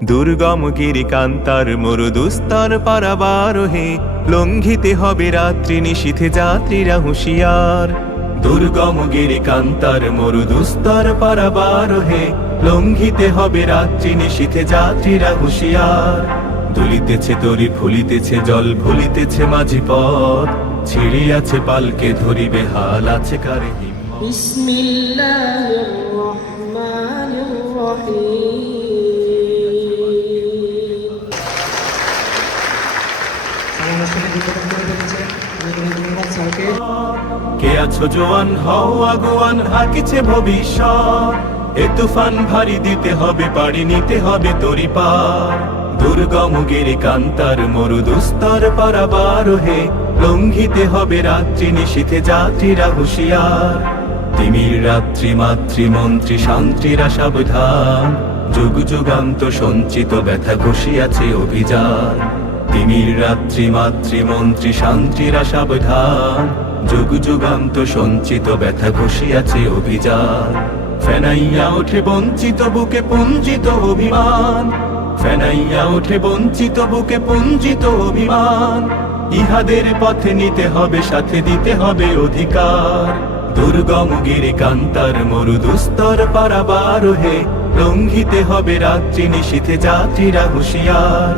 দুর্গম গিরিকান্তার মরুদুস্তর পারাবারোহে লঙ্ঘিতে হবে রাত্রি নিশীথে যাত্রীরা হুঁশিয়ার। দুর্গম গিরিকান্তার মরুদুস্তর পারাবারোহে লঙ্ঘিতে হবে রাত্রি নিশীথে যাত্রীরা হুঁশিয়ার। দুলিতেছে তরি ফুলিতেছে জল ভুলিতেছে মাঝি পথ, ছিড়িয়াছে পালকে ধরিবে হাল আছে কারে হিম্মত। বিসমিল্লাহির রহমানির রহিম। কে আছো জোয়ান হও আগুয়ান হাকিছে ভবিষ্যৎ, এ তুফান ভারী দিতে হবে পাড়ি নিতে হবে তরি পার। দুর্গম গিরিকান্তার মরুদুস্তর পারাবারোহে লঙ্ঘিতে হবে রাত্রি নিশীথে যাত্রীরা হুঁশিয়ার। তিমির রাত্রি মাতৃমন্ত্রী শান্তিরা সাবধান, যুগ যুগান্ত সঞ্চিত ব্যথা ঘষিয়াছে অভিযান। তিমির রাত্রি মাতৃমন্ত্রী শান্তিরা সাবধান, যুগ যুগান্ত সঞ্চিত ব্যথা ঘষিয়াছে অভিযান। ফেনাইয়া ওঠে বঞ্চিত বুকে পুঞ্জিত অভিমান, ফেনাইয়া ওঠে বঞ্চিত বুকে পুঞ্জিত অভিমান। ইহাদের পথে নিতে হবে সাথে দিতে হবে অধিকার। দুর্গম গিরিকান্তার মরুদুস্তর পারাবারোহে লঙ্ঘিতে হবে রাত্রি নিশীথে যাত্রীরা হুঁশিয়ার।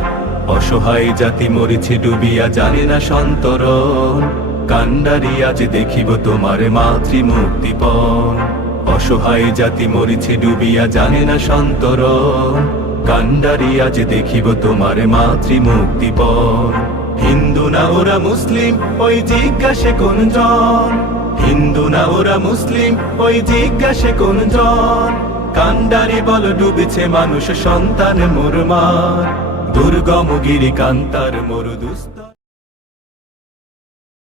অসহায় জাতি মরেছে ডুবিয়া জানে না সন্তরণ, কান্ডারি আজ দেখিব তোমার মাতৃমুক্তিপণ। অসহায় জাতি মরেছে ডুবিয়া জানে না সন্তরণ, কান্ডারি আজ দেখিব তোমার মাতৃমুক্তিপণ। হিন্দু না ওরা মুসলিম ওই জিজ্ঞাসে কোন জন, হিন্দু না ওরা মুসলিম ওই জিজ্ঞাসে কোন জন। কান্ডারি বল ডুবেছে মানুষ সন্তান মোর মার। দুর্গম গিরিকান্তার মরুদুস্তর